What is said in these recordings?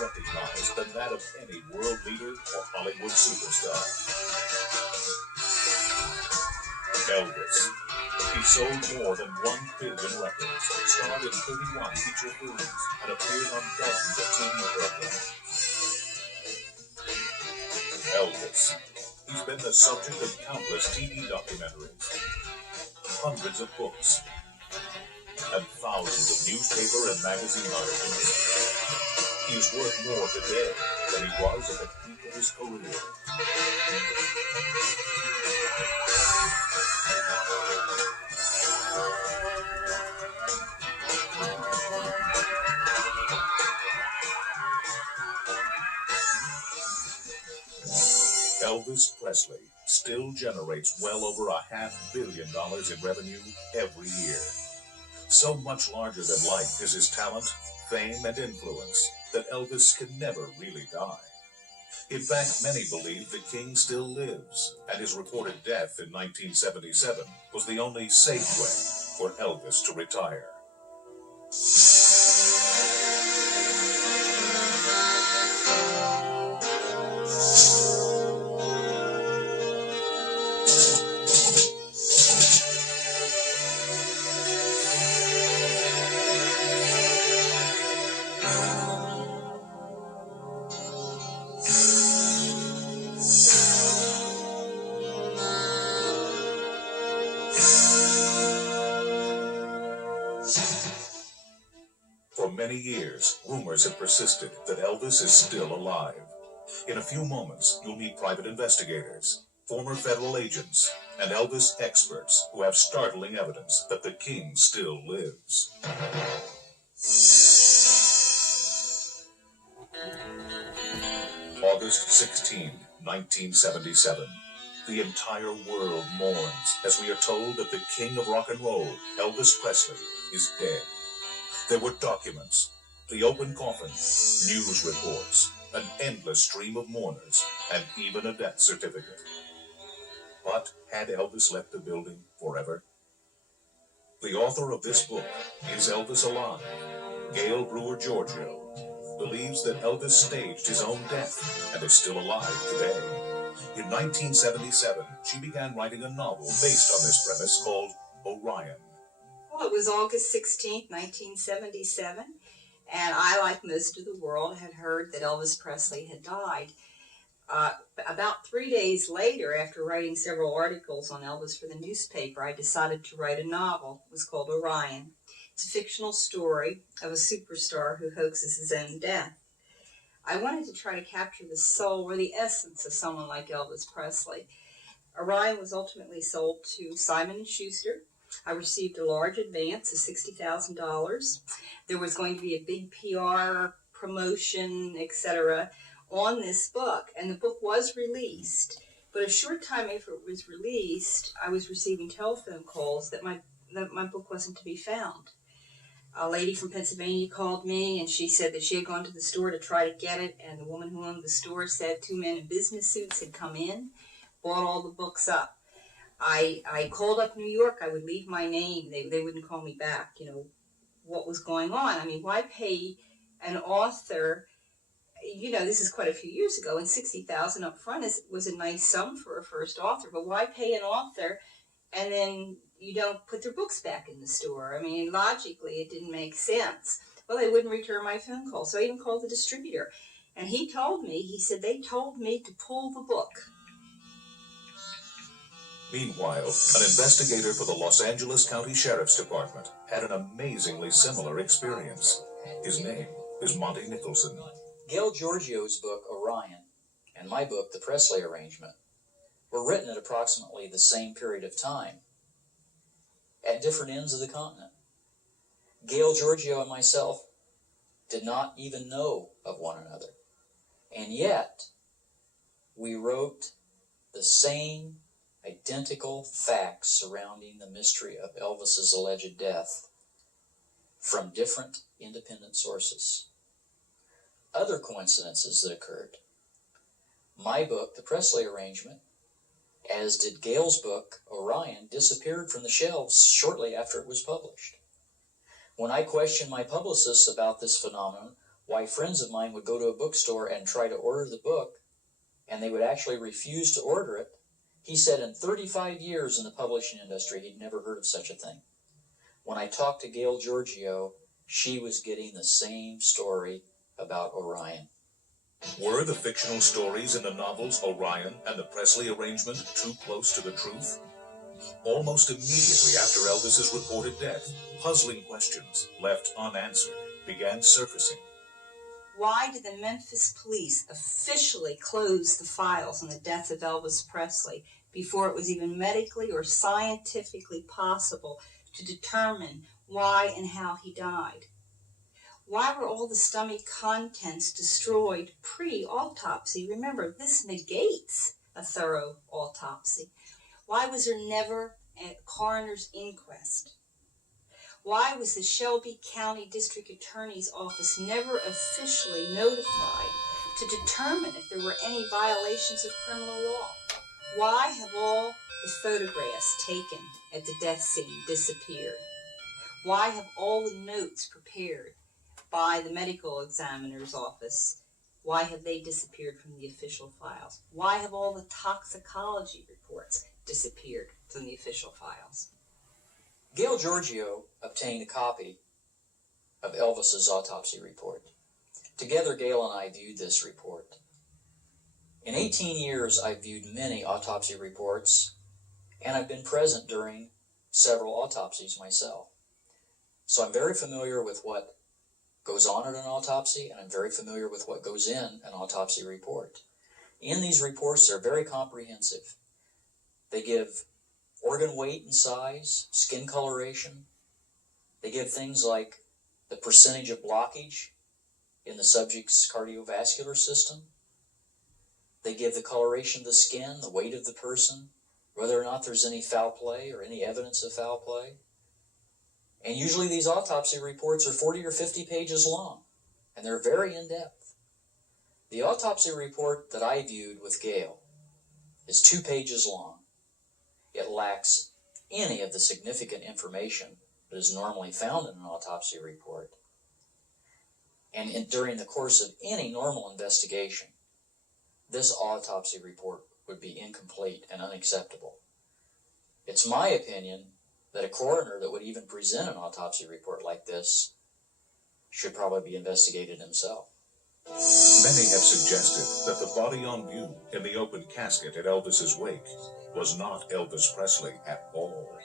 recognized than that of any world leader or Hollywood superstar. Elvis. He sold more than 1 billion records, starred in 31 feature films, and appeared on dozens of TV programs. Elvis. He's been the subject of countless TV documentaries, hundreds of books, and thousands of newspaper and magazine articles. He's worth more today than he was at the peak of his career. Elvis Presley still generates well over $500 million in revenue every year. So much larger than life is his talent, fame, and influence that Elvis can never really die. In fact, many believe the king still lives, and his reported death in 1977 was the only safe way for Elvis to retire. For many years, rumors have persisted that Elvis is still alive. In a few moments, you'll meet private investigators, former federal agents, and Elvis experts who have startling evidence that the king still lives. August 16, 1977. The entire world mourns as we are told that the king of rock and roll, Elvis Presley, is dead. There were documents, the open coffin, news reports, an endless stream of mourners, and even a death certificate. But had Elvis left the building forever? The author of this book, Is Elvis Alive? Gail Brewer Giorgio, believes that Elvis staged his own death and is still alive today. In 1977, she began writing a novel based on this premise called Orion. Well, it was August 16th, 1977, and I, like most of the world, had heard that Elvis Presley had died. About 3 days later, after writing several articles on Elvis for the newspaper, I decided to write a novel. It was called Orion. It's a fictional story of a superstar who hoaxes his own death. I wanted to try to capture the soul or the essence of someone like Elvis Presley. Orion was ultimately sold to Simon & Schuster. I received a large advance of $60,000. There was going to be a big PR promotion, etc., on this book, and the book was released. But a short time after it was released, I was receiving telephone calls that my book wasn't to be found. A lady from Pennsylvania called me, and she said that she had gone to the store to try to get it, and the woman who owned the store said 2 men in business suits had come in, bought all the books up. I called up New York. I would leave my name. They wouldn't call me back. You know, what was going on? I mean, why pay an author? You know, this is quite a few years ago, and $60,000 up front was a nice sum for a first author. But why pay an author and then you don't put their books back in the store? I mean, logically, it didn't make sense. Well, they wouldn't return my phone call, so I even called the distributor. And he said, they told me to pull the book. Meanwhile, an investigator for the Los Angeles County Sheriff's Department had an amazingly similar experience. His name is Monty Nicholson. Gail Giorgio's book, Orion, and my book, The Presley Arrangement, were written at approximately the same period of time, at different ends of the continent. Gail Giorgio and myself did not even know of one another, and yet we wrote the same identical facts surrounding the mystery of Elvis's alleged death from different independent sources. Other coincidences that occurred. My book, The Presley Arrangement, as did Gail's book, Orion, disappeared from the shelves shortly after it was published. When I questioned my publicists about this phenomenon, why friends of mine would go to a bookstore and try to order the book, and they would actually refuse to order it. He said in 35 years in the publishing industry, he'd never heard of such a thing. When I talked to Gail Giorgio, she was getting the same story about Orion. Were the fictional stories in the novels Orion and the Presley arrangement too close to the truth? Almost immediately after Elvis's reported death, puzzling questions left unanswered began surfacing. Why did the Memphis police officially close the files on the death of Elvis Presley before it was even medically or scientifically possible to determine why and how he died? Why were all the stomach contents destroyed pre-autopsy? Remember, this negates a thorough autopsy. Why was there never a coroner's inquest? Why was the Shelby County District Attorney's Office never officially notified to determine if there were any violations of criminal law? Why have all the photographs taken at the death scene disappeared? Why have all the notes prepared by the medical examiner's office, why have they disappeared from the official files? Why have all the toxicology reports disappeared from the official files? Gail Giorgio obtained a copy of Elvis's autopsy report. Together, Gail and I viewed this report. In 18 years, I've viewed many autopsy reports, and I've been present during several autopsies myself. So I'm very familiar with what goes on in an autopsy, and I'm very familiar with what goes in an autopsy report. In these reports, they're very comprehensive. They give organ weight and size, skin coloration. They give things like the percentage of blockage in the subject's cardiovascular system. They give the coloration of the skin, the weight of the person, whether or not there's any foul play or any evidence of foul play. And usually these autopsy reports are 40 or 50 pages long, and they're very in-depth. The autopsy report that I viewed with Gail is 2 pages long. It lacks any of the significant information that is normally found in an autopsy report. And during the course of any normal investigation, this autopsy report would be incomplete and unacceptable. It's my opinion that a coroner that would even present an autopsy report like this should probably be investigated himself. Many have suggested that the body on view in the open casket at Elvis's wake was not Elvis Presley at all.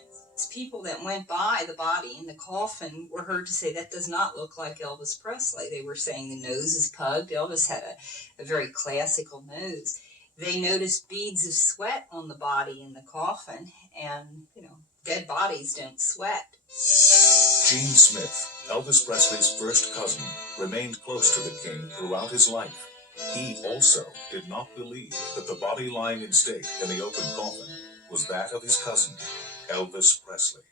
People that went by the body in the coffin were heard to say that does not look like Elvis Presley. They were saying the nose is pugged. Elvis had a very classical nose. They noticed beads of sweat on the body in the coffin, and, dead bodies don't sweat. Gene Smith, Elvis Presley's first cousin, remained close to the king throughout his life. He also did not believe that the body lying in state in the open coffin was that of his cousin, Elvis Presley.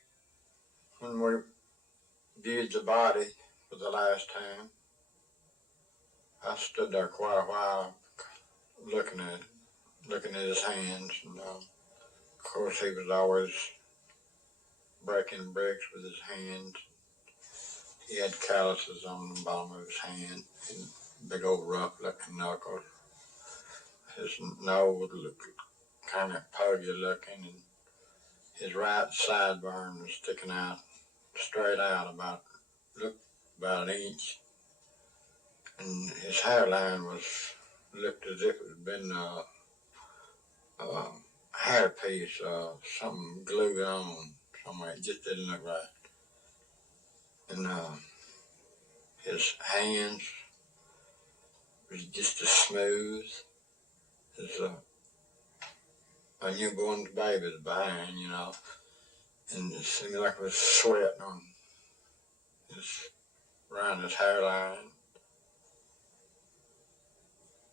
When we viewed the body for the last time, I stood there quite a while looking at his hands. And, of course, he was always breaking bricks with his hands. He had calluses on the bottom of his hand, and big old rough-looking knuckles. His nose looked kind of puggy looking, and his right sideburn was sticking out, straight out about an inch. And his hairline looked as if it had been a hairpiece, something glued on somewhere. It just didn't look right. And his hands was just as smooth as a newborn baby's behind, and it seemed like it was sweating on around his hairline.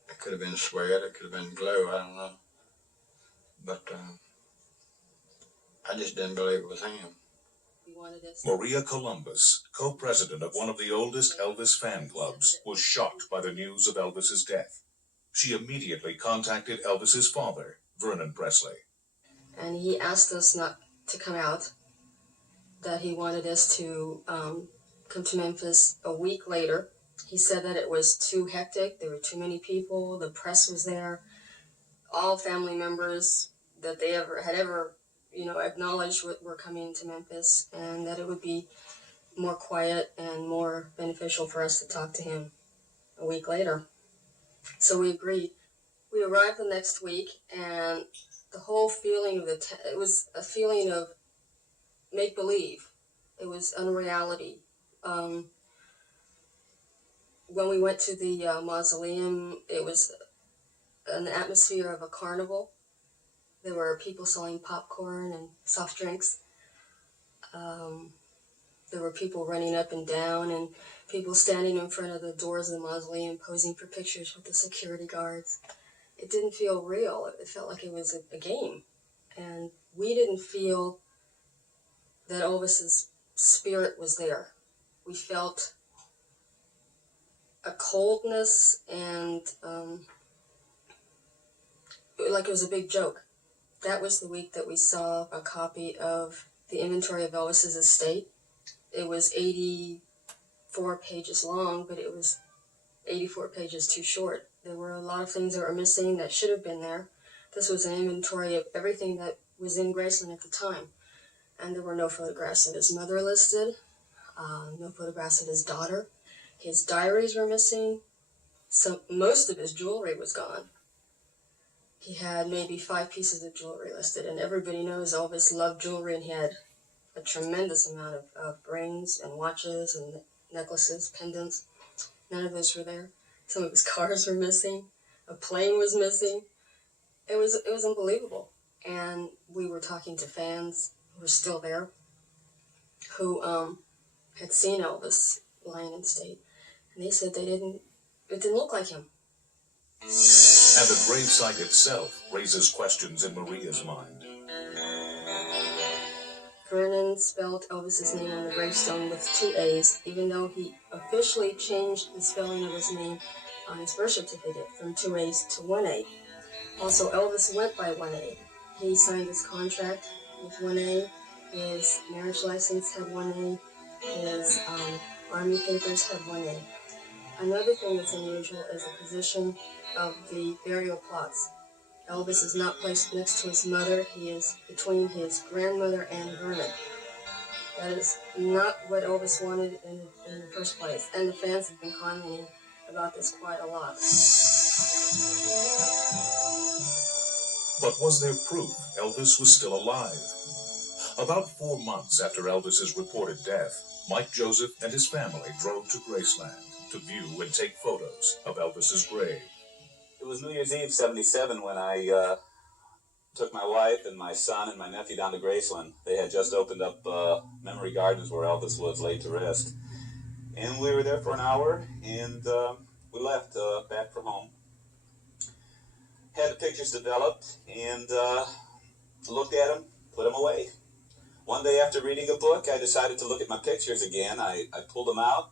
It could have been sweat, it could have been glue, I don't know. But I just didn't believe it was him. Maria Columbus, co-president of one of the oldest Elvis fan clubs, was shocked by the news of Elvis's death. She immediately contacted Elvis's father, Vernon Presley. And he asked us not to come out, that he wanted us to come to Memphis a week later He said that it was too hectic. There were too many people. The press was there. All family members that they had ever acknowledged were coming to Memphis, and that it would be more quiet and more beneficial for us to talk to him a week later. So we agreed. We arrived the next week, and the whole feeling of it was a feeling of make-believe. It was unreality. When we went to the mausoleum, it was an atmosphere of a carnival. There were people selling popcorn and soft drinks. There were people running up and down, and people standing in front of the doors of the mausoleum posing for pictures with the security guards. It didn't feel real. It felt like it was a game. And we didn't feel that Elvis's spirit was there. We felt a coldness and like it was a big joke. That was the week that we saw a copy of the inventory of Elvis's estate. It was 84 pages long, but it was 84 pages too short. There were a lot of things that were missing that should have been there. This was an inventory of everything that was in Graceland at the time. And there were no photographs of his mother listed, no photographs of his daughter. His diaries were missing. Most of his jewelry was gone. He had maybe 5 pieces of jewelry listed, and everybody knows Elvis loved jewelry, and he had a tremendous amount of rings and watches and necklaces, pendants. None of those were there. Some of his cars were missing. A plane was missing. It was unbelievable. And we were talking to fans who were still there, who had seen Elvis lying in state, and they said it didn't look like him. And the gravesite itself raises questions in Maria's mind. Vernon spelled Elvis's name on the gravestone with 2 A's, even though he officially changed the spelling of his name on his birth certificate from 2 A's to 1 A. Also, Elvis went by 1 A. He signed his contract with 1 A. His marriage license had 1 A. His army papers had 1 A. Another thing that's unusual is the position of the burial plots. Elvis is not placed next to his mother. He is between his grandmother and Vernon. That is not what Elvis wanted in the first place. And the fans have been commenting about this quite a lot. But was there proof Elvis was still alive? About 4 months after Elvis's reported death, Mike Joseph and his family drove to Graceland to view and take photos of Elvis's grave. It was New Year's Eve, 77, when I took my wife and my son and my nephew down to Graceland. They had just opened up Memory Gardens where Elvis was laid to rest. And we were there for an hour, and we left back for home. Had the pictures developed, and looked at them, put them away. One day after reading a book, I decided to look at my pictures again. I pulled them out,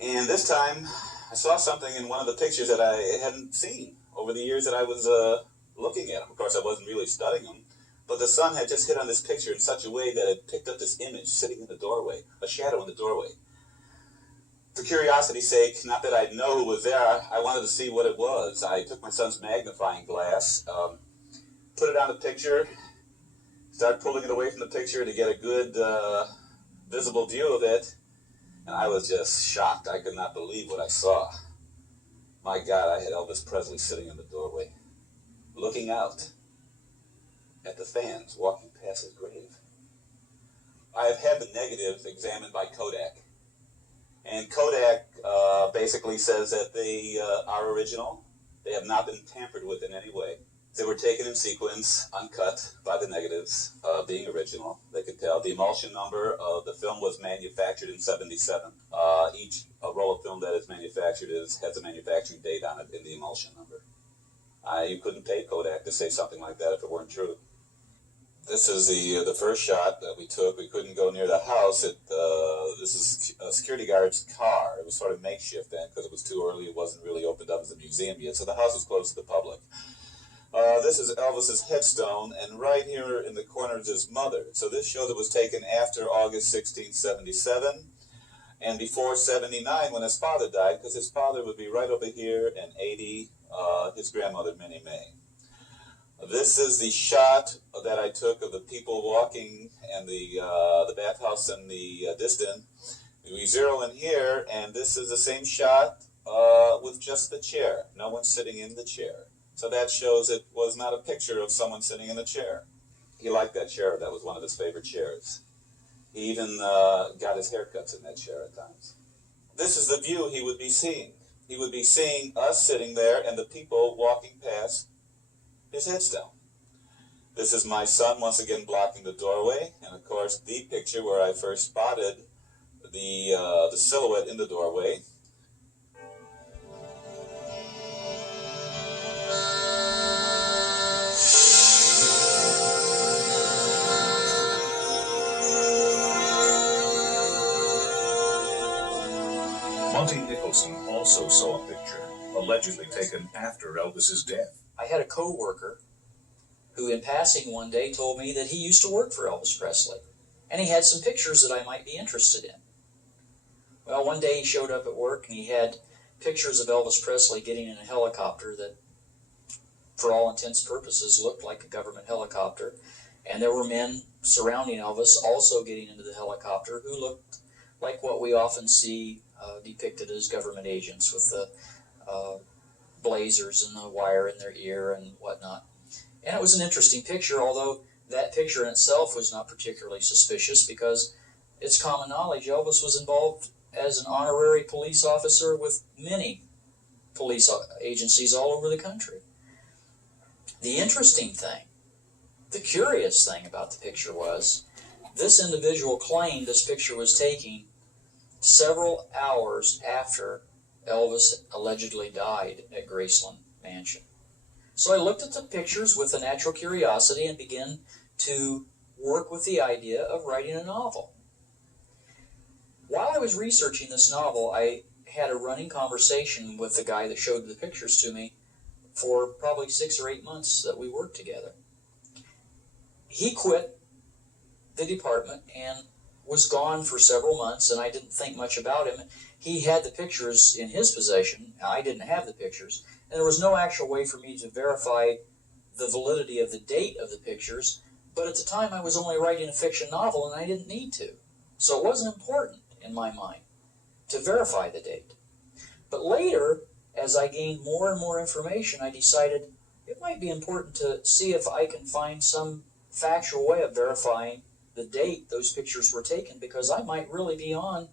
and this time I saw something in one of the pictures that I hadn't seen over the years that I was looking at them. Of course, I wasn't really studying them, but the sun had just hit on this picture in such a way that it picked up this image sitting in the doorway, a shadow in the doorway. For curiosity's sake, not that I'd know who was there, I wanted to see what it was. I took my son's magnifying glass, put it on the picture, started pulling it away from the picture to get a good visible view of it, and I was just shocked. I could not believe what I saw. My God, I had Elvis Presley sitting in the doorway, looking out at the fans walking past his grave. I have had the negative examined by Kodak. And Kodak basically says that they are original. They have not been tampered with in any way. They were taken in sequence, uncut by the negatives, being original. They could tell. The emulsion number of the film was manufactured in 77. Each roll of film that is manufactured has a manufacturing date on it in the emulsion number. You couldn't pay Kodak to say something like that if it weren't true. This is the first shot that we took. We couldn't go near the house. This is a security guard's car. It was sort of makeshift then because it was too early. It wasn't really opened up as a museum yet, so the house was closed to the public. This is Elvis's headstone, and right here in the corner is his mother. So this shows it was taken after August 1677, and before 79 when his father died, because his father would be right over here, and 80, his grandmother, Minnie Mae. This is the shot that I took of the people walking and the bathhouse in the distance. We zero in here, and this is the same shot with just the chair. No one sitting in the chair. So that shows it was not a picture of someone sitting in the chair. He liked that chair. That was one of his favorite chairs. He even got his haircuts in that chair at times. This is the view he would be seeing. He would be seeing us sitting there and the people walking past his headstone. This is my son once again blocking the doorway, and of course the picture where I first spotted the silhouette in the doorway. Monty Nicholson also saw a picture, allegedly taken after Elvis's death. I had a co-worker who in passing one day told me that he used to work for Elvis Presley, and he had some pictures that I might be interested in. Well, one day he showed up at work and he had pictures of Elvis Presley getting in a helicopter that, for all intents and purposes, looked like a government helicopter, and there were men surrounding Elvis also getting into the helicopter who looked like what we often see depicted as government agents with the blazers and the wire in their ear and whatnot. And it was an interesting picture, although that picture in itself was not particularly suspicious because it's common knowledge Elvis was involved as an honorary police officer with many police agencies all over the country. The interesting thing, the curious thing about the picture was this individual claimed this picture was taken several hours after Elvis allegedly died at Graceland Mansion. So I looked at the pictures with a natural curiosity and began to work with the idea of writing a novel. While I was researching this novel, I had a running conversation with the guy that showed the pictures to me for probably 6 or 8 months that we worked together. He quit the department and was gone for several months, and I didn't think much about him. He had the pictures in his possession. I didn't have the pictures, and there was no actual way for me to verify the validity of the date of the pictures, but at the time I was only writing a fiction novel and I didn't need to. So it wasn't important in my mind to verify the date. But later, as I gained more and more information, I decided it might be important to see if I can find some factual way of verifying the date those pictures were taken, because I might really be on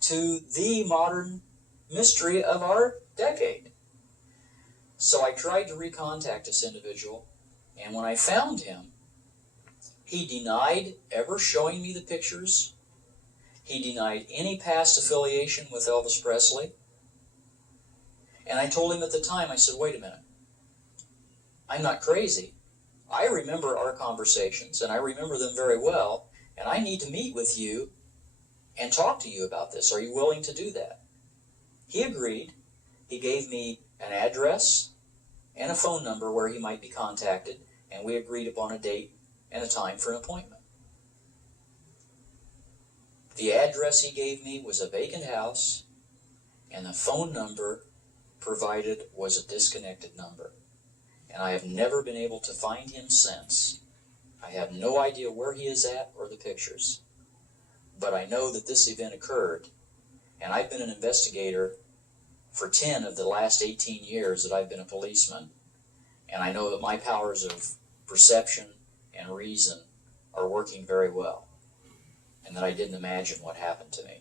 to the modern mystery of our decade. So I tried to recontact this individual, and when I found him, he denied ever showing me the pictures. He denied any past affiliation with Elvis Presley. And I told him at the time, I said, wait a minute, I'm not crazy. I remember our conversations, and I remember them very well, and I need to meet with you and talk to you about this. Are you willing to do that? He agreed. He gave me an address and a phone number where he might be contacted, and we agreed upon a date and a time for an appointment. The address he gave me was a vacant house, and the phone number provided was a disconnected number. And I have never been able to find him since. I have no idea where he is at or the pictures. But I know that this event occurred, and I've been an investigator for 10 of the last 18 years that I've been a policeman, and I know that my powers of perception and reason are working very well, and that I didn't imagine what happened to me.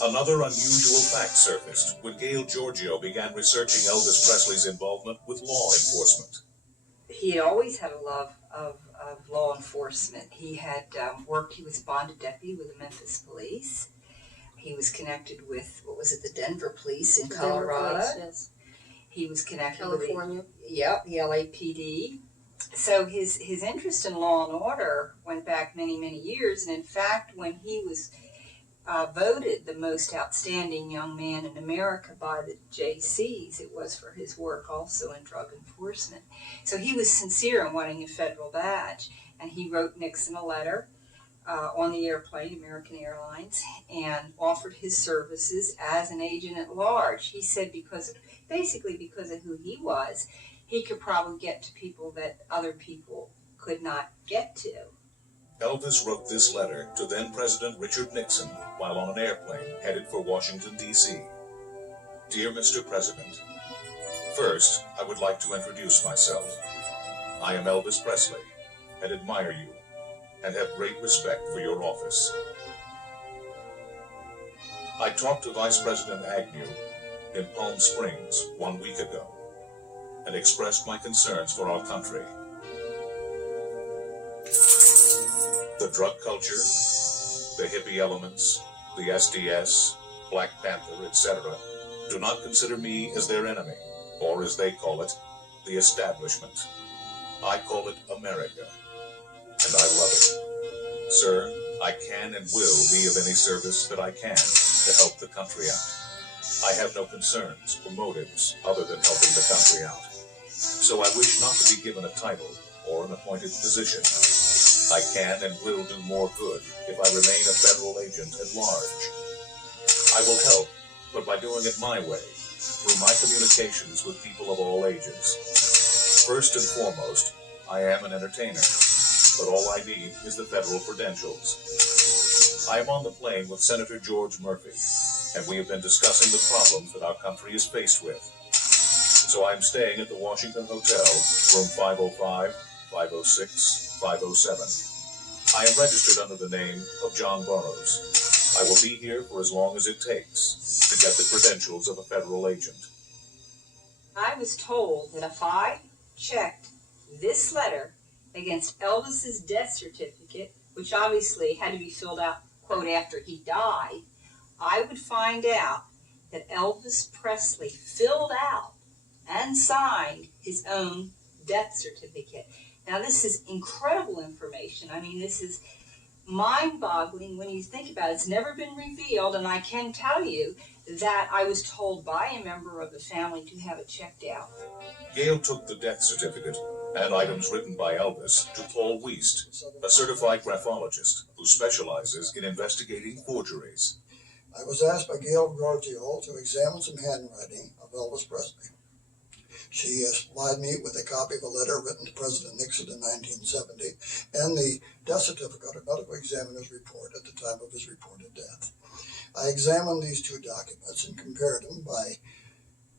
Another unusual fact surfaced when Gail Giorgio began researching Elvis Presley's involvement with law enforcement. He had always had a love of law enforcement. He had he was a bonded deputy with the Memphis police. He was connected with, the Denver police in Colorado. Denver police, yes. He was connected California. with the LAPD. So his interest in law and order went back many, many years. And in fact, when he was voted the most outstanding young man in America by the JCs, it was for his work also in drug enforcement. So he was sincere in wanting a federal badge, and he wrote Nixon a letter on the airplane, American Airlines, and offered his services as an agent at large. He said basically because of who he was, he could probably get to people that other people could not get to. Elvis wrote this letter to then President Richard Nixon while on an airplane headed for Washington, D.C. Dear Mr. President, first, I would like to introduce myself. I am Elvis Presley and admire you and have great respect for your office. I talked to Vice President Agnew in Palm Springs 1 week ago and expressed my concerns for our country. The drug culture, the hippie elements, the SDS, Black Panther, etc., do not consider me as their enemy, or as they call it, the establishment. I call it America, and I love it. Sir, I can and will be of any service that I can to help the country out. I have no concerns or motives other than helping the country out. So I wish not to be given a title or an appointed position. I can and will do more good if I remain a federal agent at large. I will help, but by doing it my way, through my communications with people of all ages. First and foremost, I am an entertainer, but all I need is the federal credentials. I am on the plane with Senator George Murphy, and we have been discussing the problems that our country is faced with. So I am staying at the Washington Hotel, room 505, 506, 507. I am registered under the name of John Burroughs. I will be here for as long as it takes to get the credentials of a federal agent. I was told that if I checked this letter against Elvis's death certificate, which obviously had to be filled out, quote, after he died, I would find out that Elvis Presley filled out and signed his own death certificate. Now, this is incredible information. I mean, this is mind-boggling when you think about it. It's never been revealed, and I can tell you that I was told by a member of the family to have it checked out. Gail took the death certificate and items written by Elvis to Paul Wiest, a certified graphologist who specializes in investigating forgeries. I was asked by Gail Grotiol to examine some handwriting of Elvis Presley. She supplied me with a copy of a letter written to President Nixon in 1970 and the death certificate or medical examiner's report at the time of his reported death. I examined these two documents and compared them by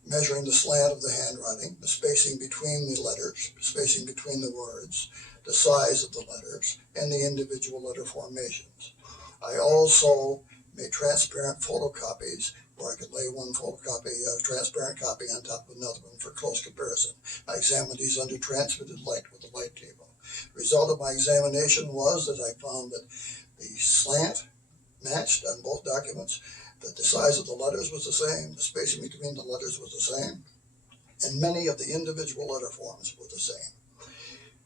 measuring the slant of the handwriting, the spacing between the letters, spacing between the words, the size of the letters, and the individual letter formations. I also made transparent photocopies where I could lay one photocopy, a transparent copy on top of another one for close comparison. I examined these under transmitted light with a light table. The result of my examination was that I found that the slant matched on both documents, that the size of the letters was the same, the spacing between the letters was the same, and many of the individual letter forms were the same.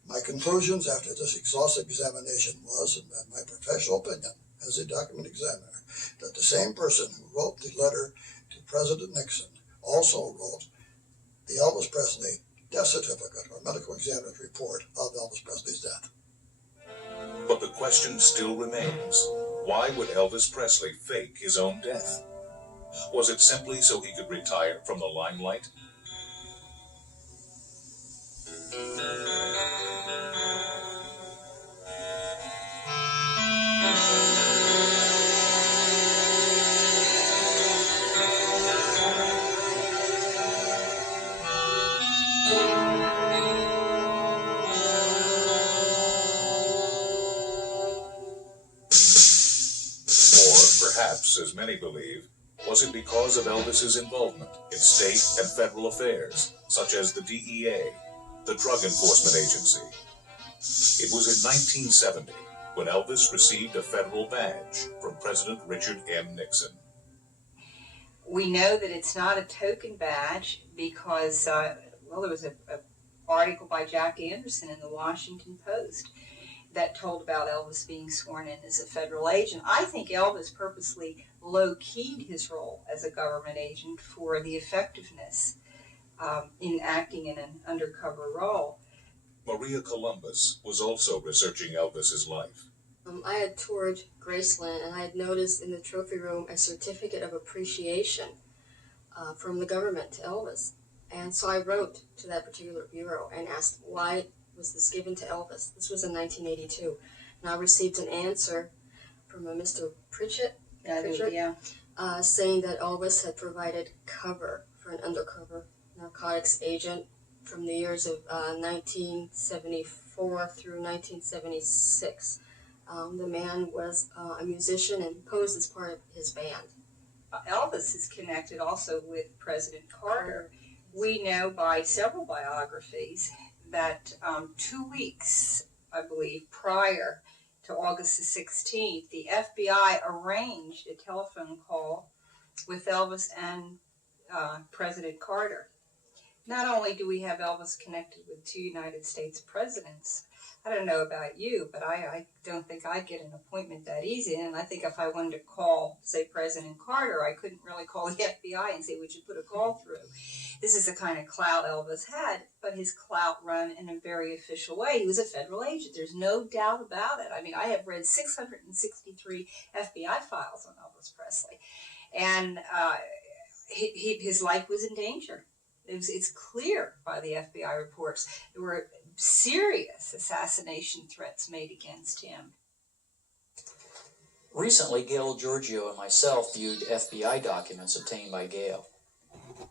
My conclusions after this exhaustive examination was, in my professional opinion as a document examiner, that the same person who wrote the letter to President Nixon also wrote the Elvis Presley death certificate or medical examiner's report of Elvis Presley's death. But the question still remains, why would Elvis Presley fake his own death? Was it simply so he could retire from the limelight? Perhaps, as many believe, was it because of Elvis's involvement in state and federal affairs, such as the DEA, the Drug Enforcement Agency? It was in 1970 when Elvis received a federal badge from President Richard M. Nixon. We know that it's not a token badge because, there was an article by Jack Anderson in the Washington Post that told about Elvis being sworn in as a federal agent. I think Elvis purposely low-keyed his role as a government agent for the effectiveness in acting in an undercover role. Maria Columbus was also researching Elvis's life. I had toured Graceland, and I had noticed in the trophy room a certificate of appreciation from the government to Elvis. And so I wrote to that particular bureau and asked, why was this given to Elvis? This was in 1982. And I received an answer from a Mr. Pritchett, saying that Elvis had provided cover for an undercover narcotics agent from the years of 1974 through 1976. The man was a musician and posed as part of his band. Elvis is connected also with President Carter. We know by several biographies that 2 weeks, I believe, prior to August the 16th, the FBI arranged a telephone call with Elvis and President Carter. Not only do we have Elvis connected with 2 United States presidents, I don't know about you, but I don't think I'd get an appointment that easy. And I think if I wanted to call, say, President Carter, I couldn't really call the FBI and say, would you put a call through? This is the kind of clout Elvis had, but his clout run in a very official way. He was a federal agent. There's no doubt about it. I mean, I have read 663 FBI files on Elvis Presley. And his life was in danger. It's clear by the FBI reports. There were serious assassination threats made against him. Recently, Gail Giorgio and myself viewed FBI documents obtained by Gail.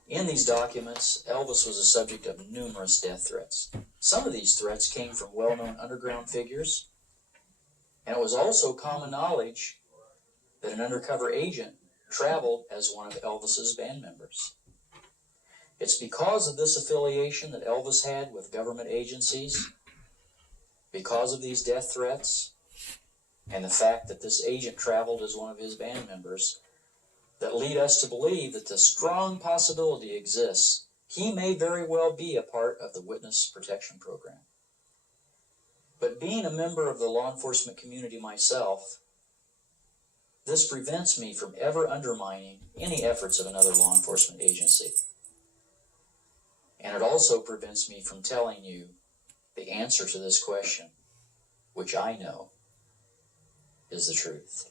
In these documents, Elvis was the subject of numerous death threats. Some of these threats came from well-known underground figures, and it was also common knowledge that an undercover agent traveled as one of Elvis's band members. It's because of this affiliation that Elvis had with government agencies, because of these death threats, and the fact that this agent traveled as one of his band members, that lead us to believe that the strong possibility exists he may very well be a part of the Witness Protection Program. But being a member of the law enforcement community myself, this prevents me from ever undermining any efforts of another law enforcement agency. And it also prevents me from telling you the answer to this question, which I know is the truth.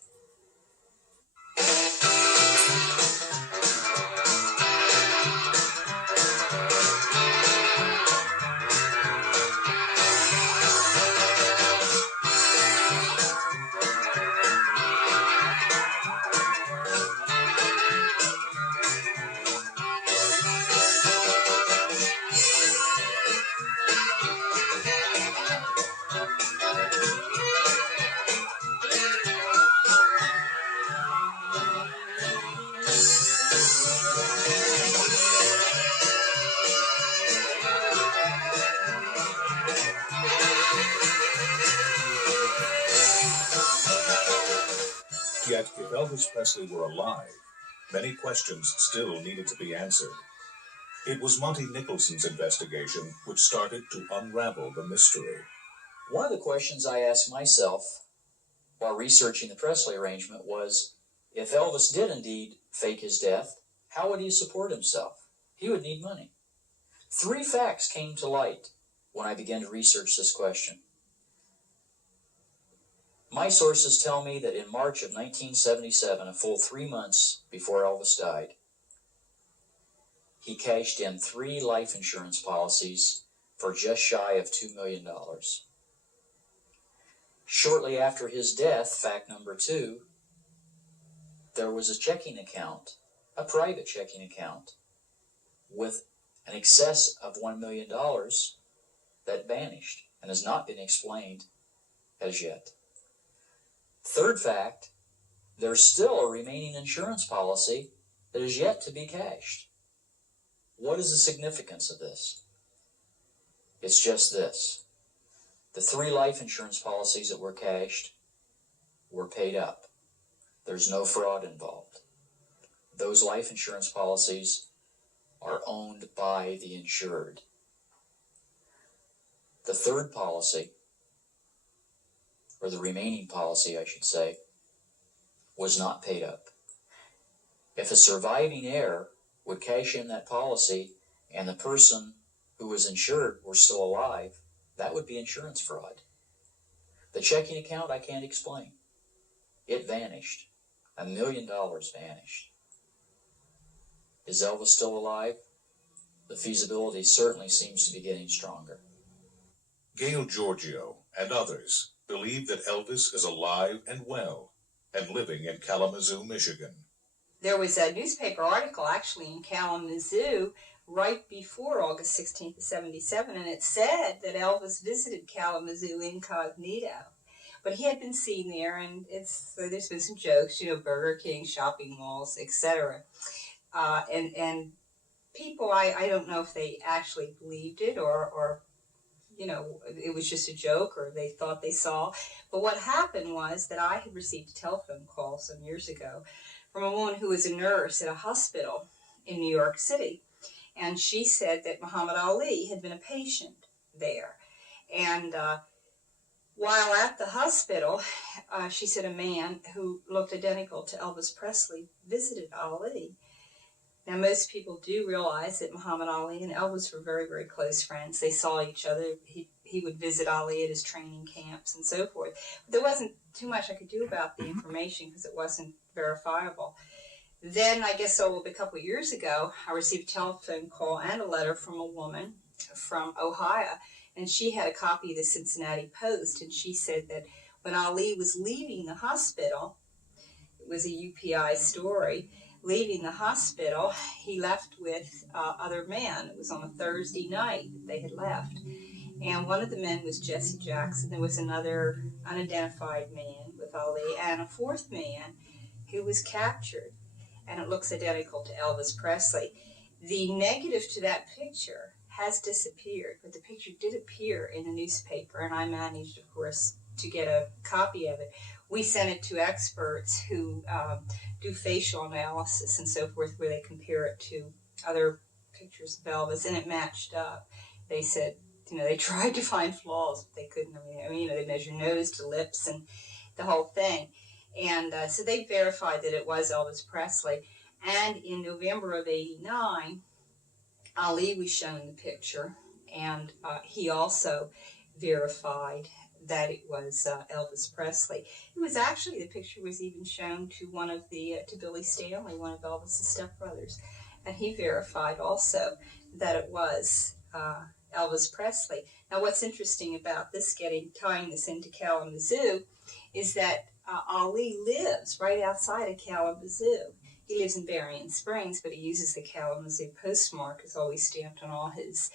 Yet, if Elvis Presley were alive, many questions still needed to be answered. It was Monty Nicholson's investigation which started to unravel the mystery. One of the questions I asked myself while researching the Presley arrangement was, if Elvis did indeed fake his death, how would he support himself? He would need money. 3 facts came to light when I began to research this question. My sources tell me that in March of 1977, a full 3 months before Elvis died, he cashed in 3 life insurance policies for just shy of $2 million. Shortly after his death, fact number 2, there was a checking account, a private checking account, with an excess of $1 million that vanished and has not been explained as yet. Third fact, there's still a remaining insurance policy that is yet to be cashed. What is the significance of this? It's just this. The 3 life insurance policies that were cashed were paid up. There's no fraud involved. Those life insurance policies are owned by the insured. The third policy, or the remaining policy, I should say, was not paid up. If a surviving heir would cash in that policy and the person who was insured were still alive, that would be insurance fraud. The checking account I can't explain. It vanished. $1 million vanished. Is Elvis still alive? The feasibility certainly seems to be getting stronger. Gail Giorgio and others believe that Elvis is alive and well and living in Kalamazoo, Michigan. There was a newspaper article actually in Kalamazoo right before August 16th of 77, and it said that Elvis visited Kalamazoo incognito. But he had been seen there, and so there's been some jokes, Burger King, shopping malls, etc. And people, I don't know if they actually believed it or it was just a joke or they thought they saw. But what happened was that I had received a telephone call some years ago from a woman who was a nurse at a hospital in New York City. And she said that Muhammad Ali had been a patient there. And while at the hospital, she said a man who looked identical to Elvis Presley visited Ali. Now, most people do realize that Muhammad Ali and Elvis were very, very close friends. They saw each other. He would visit Ali at his training camps and so forth. But there wasn't too much I could do about the information because it wasn't verifiable. Then, I guess a couple of years ago, I received a telephone call and a letter from a woman from Ohio, and she had a copy of the Cincinnati Post, and she said that when Ali was leaving the hospital, it was a UPI story, leaving the hospital, he left with other men. It was on a Thursday night that they had left. And one of the men was Jesse Jackson. There was another unidentified man with Ali, and a fourth man who was captured. And it looks identical to Elvis Presley. The negative to that picture has disappeared, but the picture did appear in the newspaper, and I managed, of course, to get a copy of it. We sent it to experts who do facial analysis and so forth, where they compare it to other pictures of Elvis, and it matched up. They said, they tried to find flaws, but they couldn't. They measure nose to lips and the whole thing. And so they verified that it was Elvis Presley. And in November of '89, Ali was shown the picture, and he also verified that it was Elvis Presley. It was actually, the picture was even shown to to Billy Stanley, one of Elvis's stepbrothers, and he verified also that it was Elvis Presley. Now, what's interesting about this, tying this into Kalamazoo, is that Ali lives right outside of Kalamazoo. He lives in Berrien Springs, but he uses the Kalamazoo postmark. It's always stamped on all his